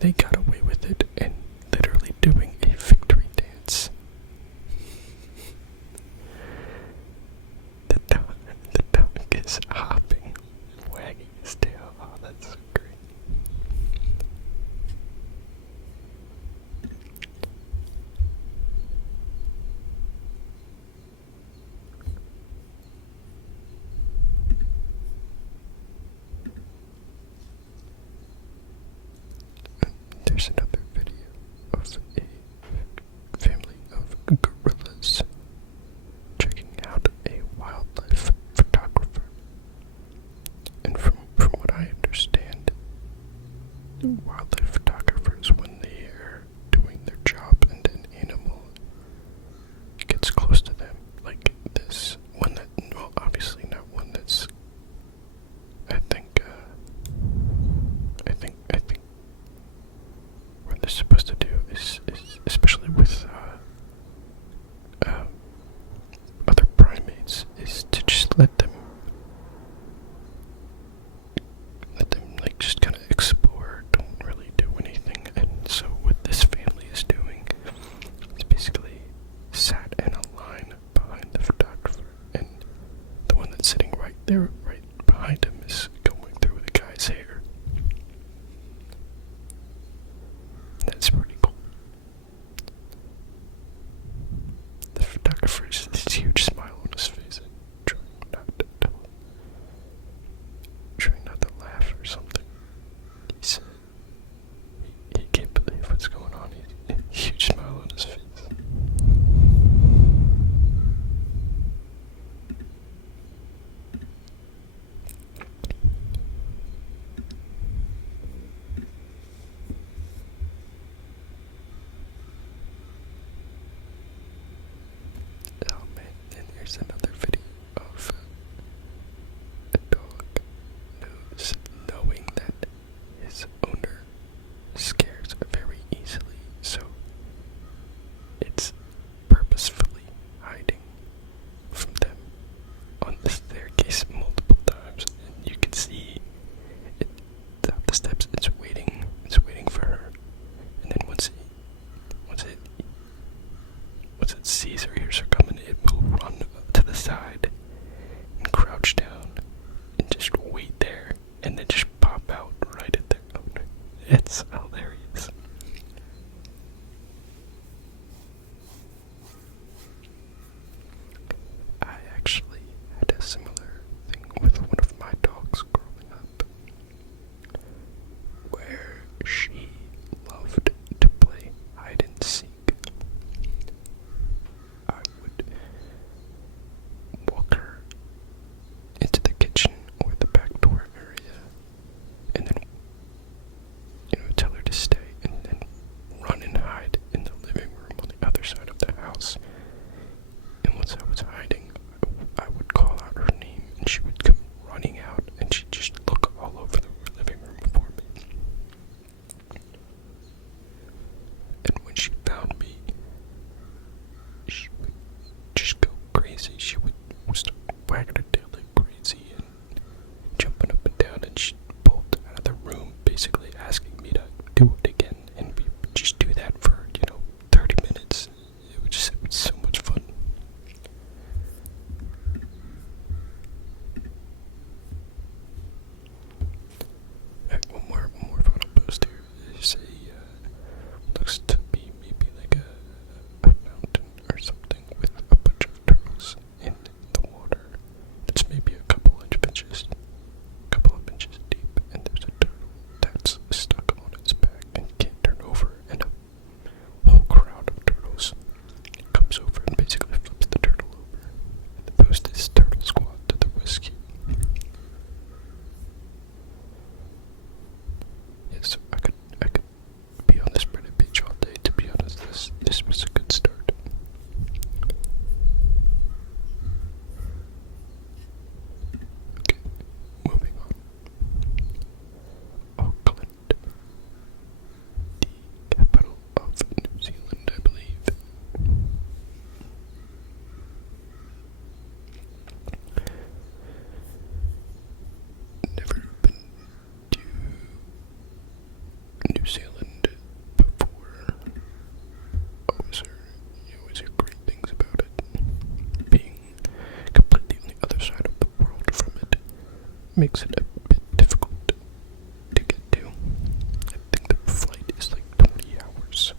they got away with it and literally doing a victory dance. The dog is hopping, wagging his tail. Oh, that's so great. There's another video of a family of gorillas checking out a wildlife photographer. And from what I understand, wildlife photographers, when they are doing their job and an animal gets close to them, like this one that, well, obviously not one that's, I think what they're supposed to do is especially with other primates, is to just let them like just kind of explore, don't really do anything. And so what this family is doing is basically sat in a line behind the photographer, and the one that's sitting right there, right behind him, is going through the guy's hair. That's pretty cool. The photographer has this huge smile on his face, trying not to laugh or something. He can't believe what's going on. Huge smile on his face. Oh man, and here's another video of a dog knowing that his owner scares very easily, so it's purposefully hiding from them on the staircase multiple times, and you can see it up the steps. It's waiting for her, and then once it sees or hears her coming, it will run to the side and crouch down and just wait there, and then just pop out right at their owner. It's hilarious. I actually had a similar thing with one of my dogs growing up, where she loved to play hide and seek. I would walk her into the kitchen or the back door area, and then, tell her to stay, and then run and hide in the living room on the other side of the house. And once I was hiding, I would call out her name, and she would come running out, and she'd just look all over the living room for me. And when she found me, she would just go crazy. She would start wagging her tail like crazy and jumping up and down, and she'd bolt out of the room, basically asking me to do it again. And we would just do that for 30 minutes. It was so much fun. makes it a bit difficult to get to. I think the flight is like 20 hours.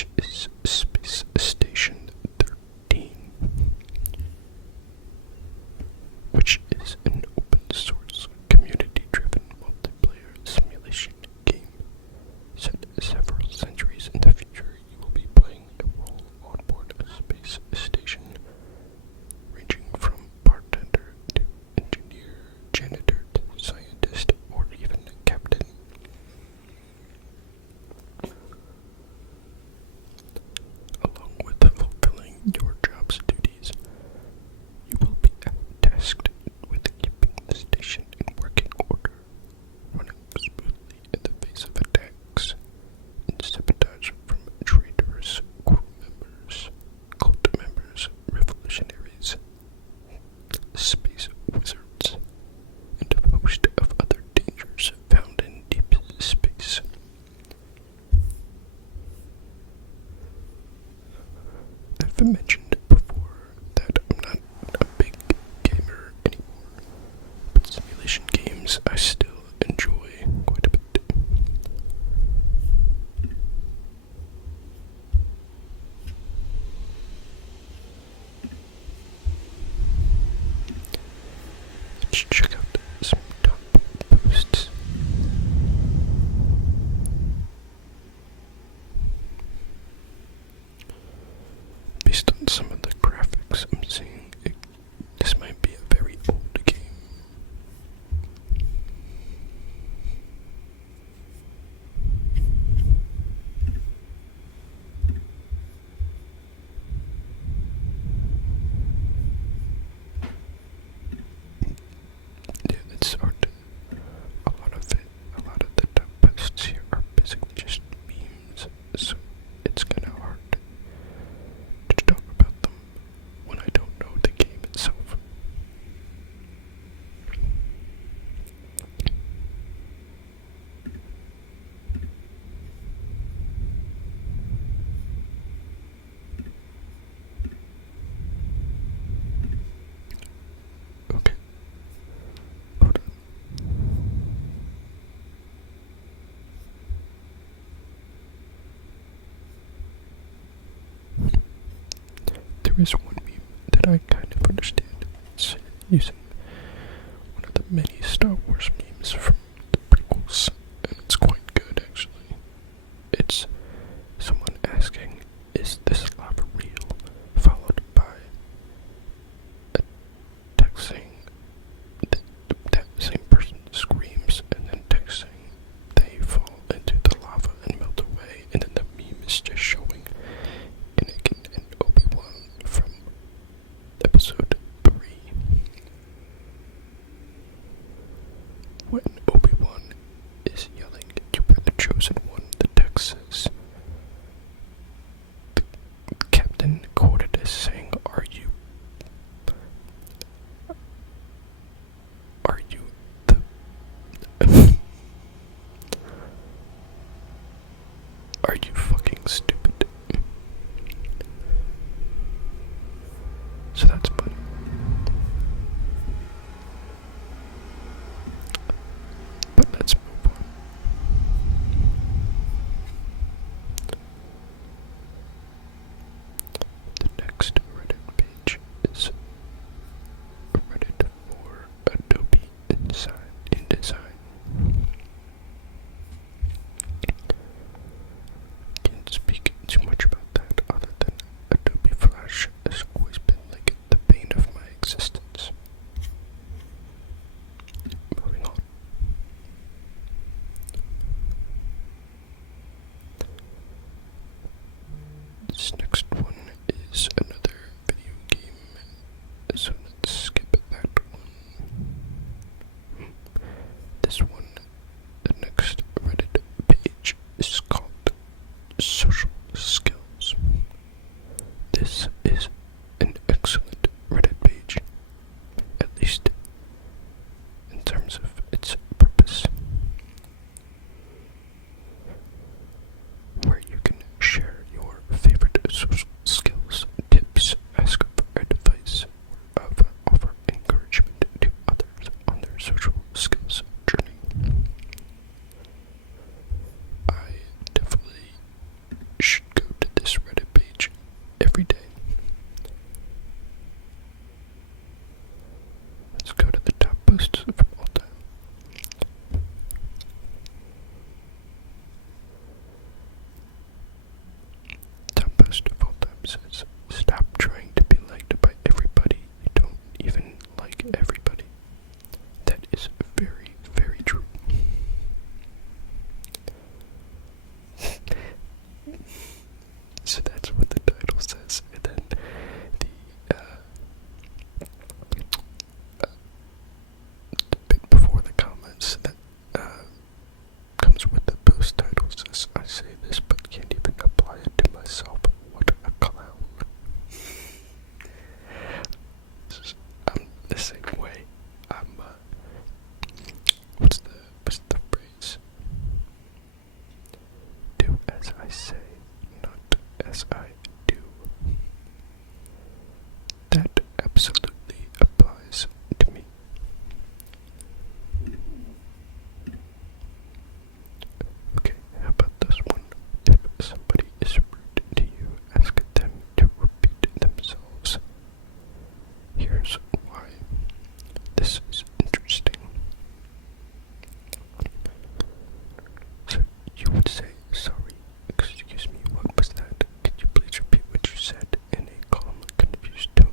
which is Space Station 13, which is an open source, community driven multiplayer simulation game. Set several centuries in the future, you will be playing a role on board a space station, ranging from bartender to engineer, janitor to scientist, or even captain. Along with fulfilling your job's duties, you will be tasked with keeping the station in working order, running smoothly in the face of attacks and sabotage from traitorous crew members, cult members, revolutionaries, space wizards, and a host of other dangers found in deep space. I've mentioned before that I'm not a big gamer anymore, but simulation games I still enjoy quite a bit. Let's check out some top posts. Based on some of the graphics I'm seeing, this might be a very old game. Yeah, it's hard to, a lot of the top posts here are basically just memes, so it's kind of hard to talk about them when I don't know the game itself. Okay, hold on. There is one meme that I kind of understand. It's using one of the many Star Wars memes from the prequels, and it's quite good actually. It's someone asking, "Is this lava real?" followed by a text saying that same person screams, and then text saying they fall into the lava and melt away, and then the meme is just showing Anakin and Obi-Wan from episode 3. When Obi-Wan is yelling, "You were the chosen one," the text says, says, stop trying to be liked by everybody. You don't even like everybody. That is very, very true. So that's what the title says, and then the bit before the comments that comes with the post title says, I say this but can't even apply it to myself. What a clown. I'm the same way. What's the phrase? Do as I say, not as I do. That absolutely applies to me. Okay, how about this one? If somebody is rude to you, ask them to repeat themselves. Here's why. This is interesting. So you would say, sorry, excuse me, what was that? Could you please repeat what you said in a calm, confused tone?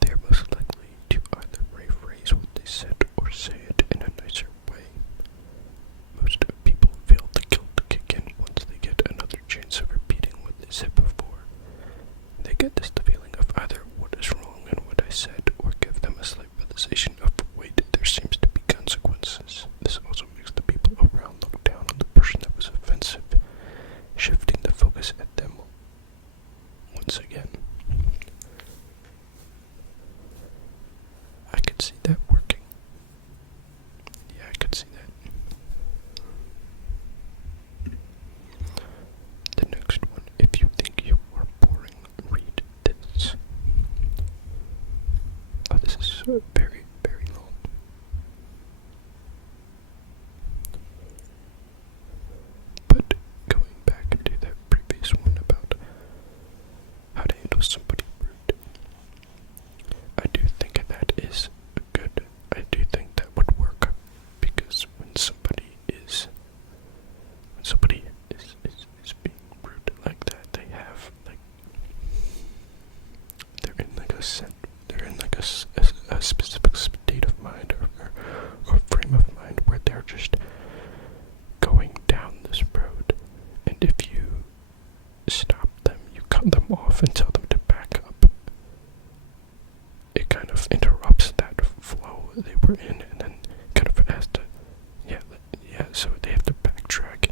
They are most likely to either rephrase what they said or say it in a nicer way. Most people feel the guilt kick in once they get another chance of repeating what they said before. They get this feeling of either what is wrong in what I said or give them a slight realization of, wait, there seems to be consequences. This also makes the people around look down on the person that was offensive, shifting the focus at them once again. I could see that working. Yeah, I could see that. The next one, if you think you are boring, read this. Oh, this is very, very long. But going back to that previous one about how to handle somebody rude, I do think that is good. I do think that would work, because when somebody is being rude like that, they have like they're in like a specific state of mind or frame of mind where they're just going down this road, and if you stop them, you cut them off and tell them to back up, it kind of interrupts that flow they were in, and then kind of has to, so they have to backtrack,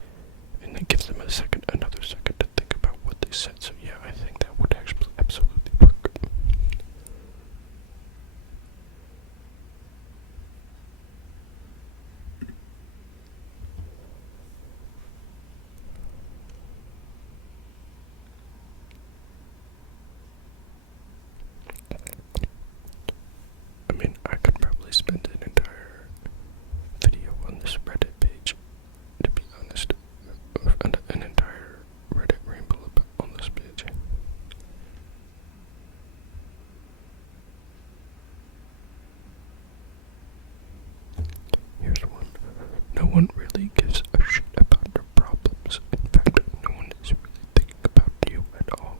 and then gives them another second to think about what they said. So yeah, I think that would actually absolutely work. I mean, I could probably spend an entire video on this Reddit page, to be honest, an entire Reddit ramble on this page. Here's one. No one really gives a shit about your problems. In fact, no one is really thinking about you at all.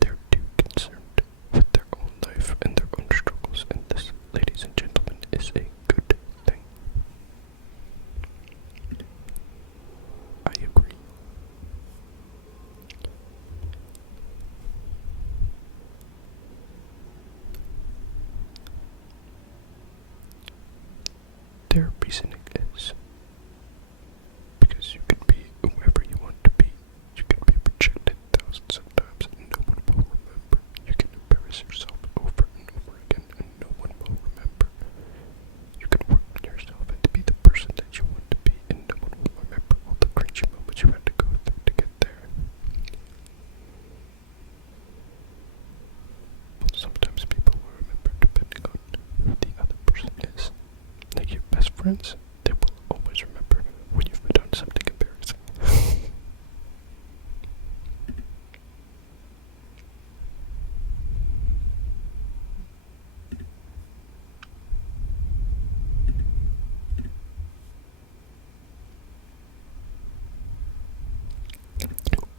They're too concerned with their own life and their own struggles, and this, ladies and gentlemen, is a good thing. I agree. Their reasoning is because you can be whoever you want to be. You can be rejected thousands of times and no one will remember. You can embarrass yourself over and over again and no one will remember. You can work on yourself and be the person that you want to be, and no one will remember all the cringy moments you had to go through to get there. Well, sometimes people will remember depending on who the other person is. Like your best friends, they will always remember when you've done something embarrassing.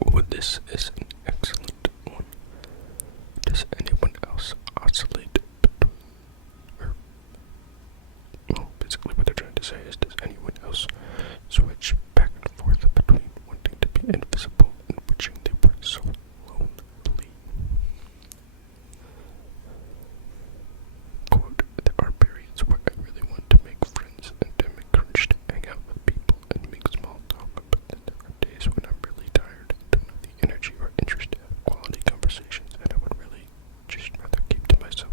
Oh, this is an excellent one. energy or interest to have quality conversations, and I would really just rather keep to myself.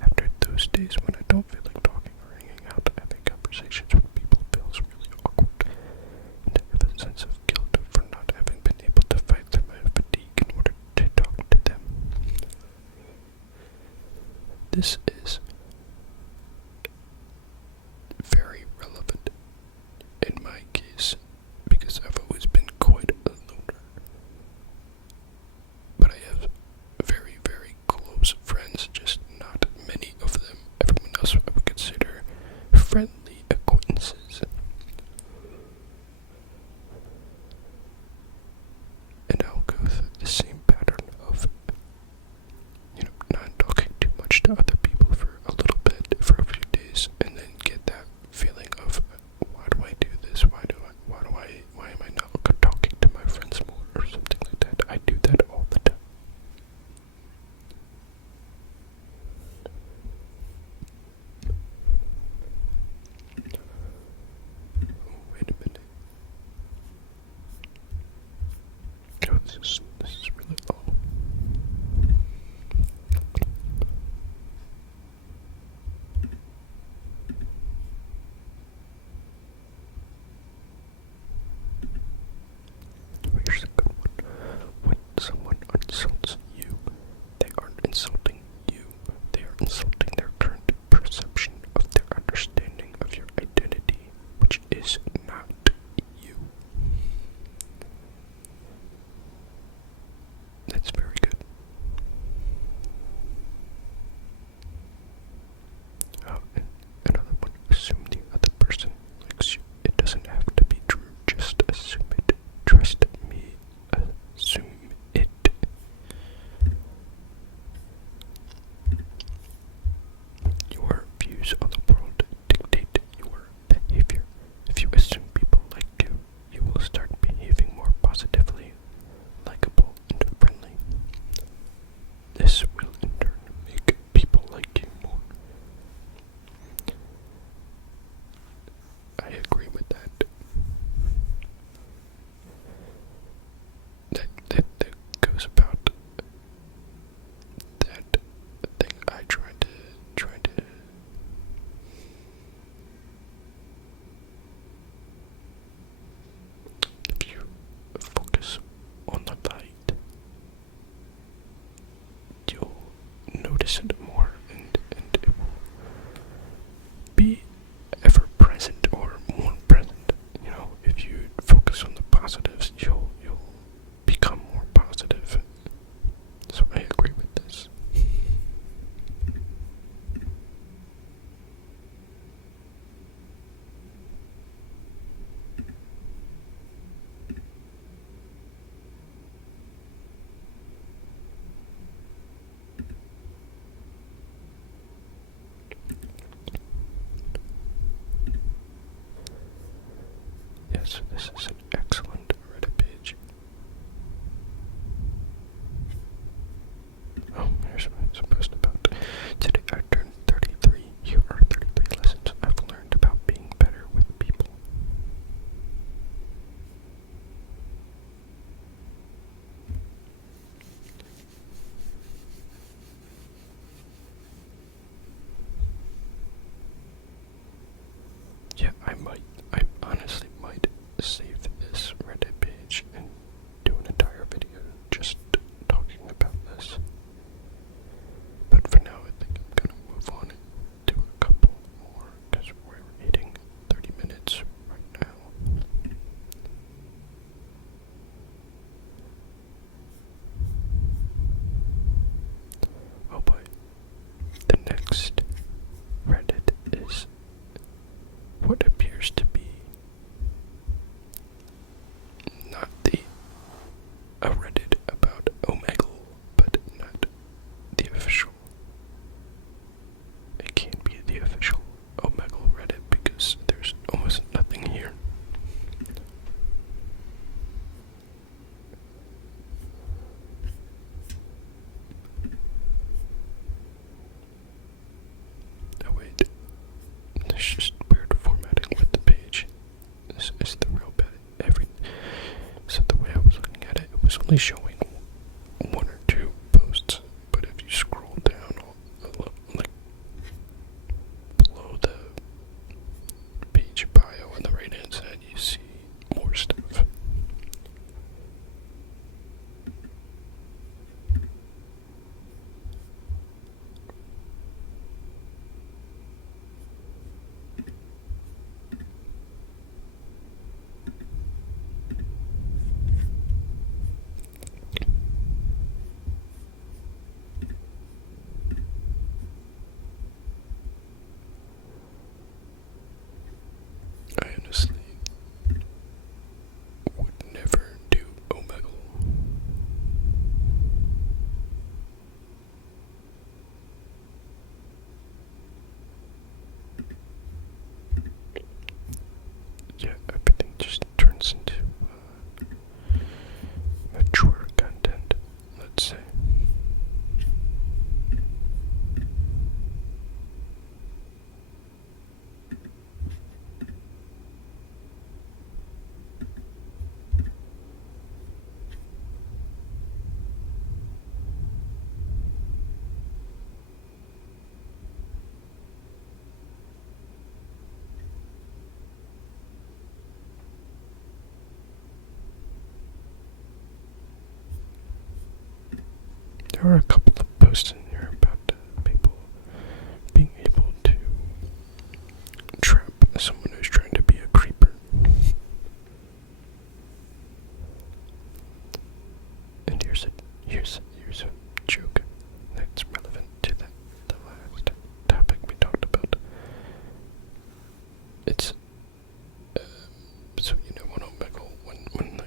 After those days when I don't feel like talking or hanging out, having conversations with people feels really awkward, and I have a sense of guilt for not having been able to fight through my fatigue in order to talk to them. This is very relevant in my case because I've always been quite a loner. But I have very, very close friends, just not many of them. Everyone else I would consider friendly acquaintances. And I'll go through the same pattern of, not talking too much to other people for a little bit, for a few days, and then get that feeling of, why do I do this? Why am I not talking to my friends more, or something like that? I do that all the time. Oh, wait a minute. Oh, this is really long. Here's a good one. When someone insults you, they aren't insulting you. They are insulting their current perception of their understanding of your identity, which is not you. That's very good. Oh, and another one. Assume the other person likes you. It doesn't have to be true. Just assume it. Trust me. Assume it. Your views on the world dictate your behavior. If you assume people like you, you will start behaving more positively, likable, and friendly. This will in turn make people like you more. I agree with that. That goes about that thing I tried to if you focus on the light, you'll notice it more, and it will be ever present or more present. If you focus on the positives, you'll become more positive. So I agree with this. Yes, this is an excellent Reddit page. Oh, here's what it's supposed about. Today I turned 33. Here are 33 lessons I've learned about being better with people. Yeah, I honestly might save this Reddit page and do an entire video just talking about this. But for now, I think I'm gonna move on to a couple more, because we're hitting 30 minutes right now. Oh boy. The next Reddit is what appears to only showing one or two posts, but if you scroll down, like below the page bio on the right hand side, you see more stuff. I honestly would never do Omegle. Yeah, everything just turns into mature content, let's say. There are a couple of posts in here about people being able to trap someone who's trying to be a creeper. And here's a joke that's relevant to the last topic we talked about. It's so you know when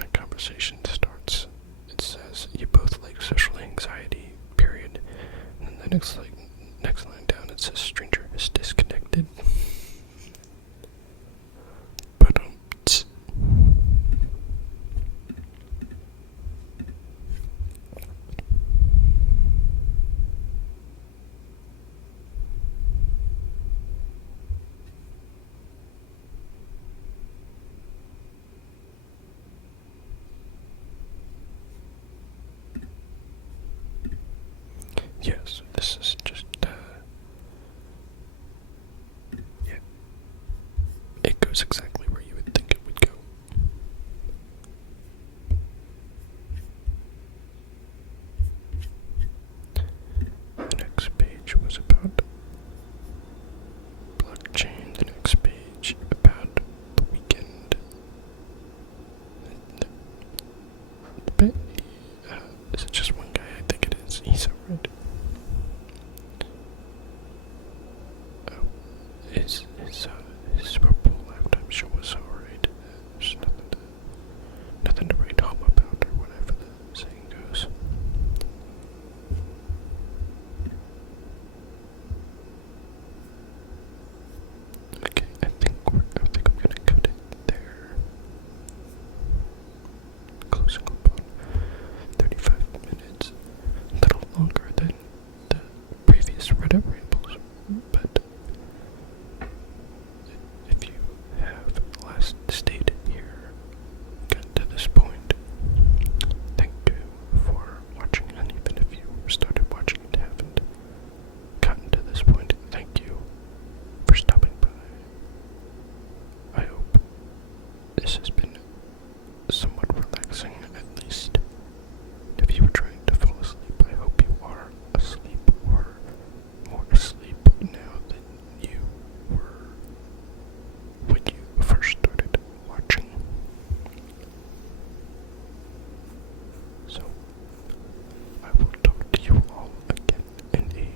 a conversation starts, it says you both like social anxiety, period. And then the next line down it says stranger is disconnected. But yes, this is just yeah. It goes exactly where you would think it would go. The next page was about blockchain. The next page about the weekend. But is it just one guy? I think it is. He's alright. Oh, his Super Bowl halftime show was alright. There's nothing to write home about, or whatever the saying goes. Okay, I think I'm gonna cut it there. Closing up on 35 minutes. A little longer than the previous Reddit rambles, but if you have last stayed here, got to this point, thank you for watching, and even if you started watching and haven't gotten to this point, thank you for stopping by. I hope this has been somewhat relaxing, at least. If you were trying to fall asleep, I hope you are asleep, or more asleep now than you were when you first started watching. So, I will talk to you all again in a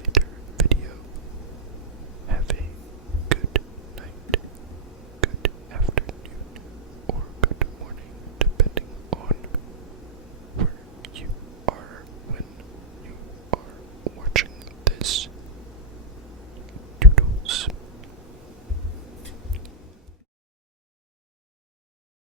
later video. Have a good night, good afternoon, or good morning, depending on where you are when you are watching this.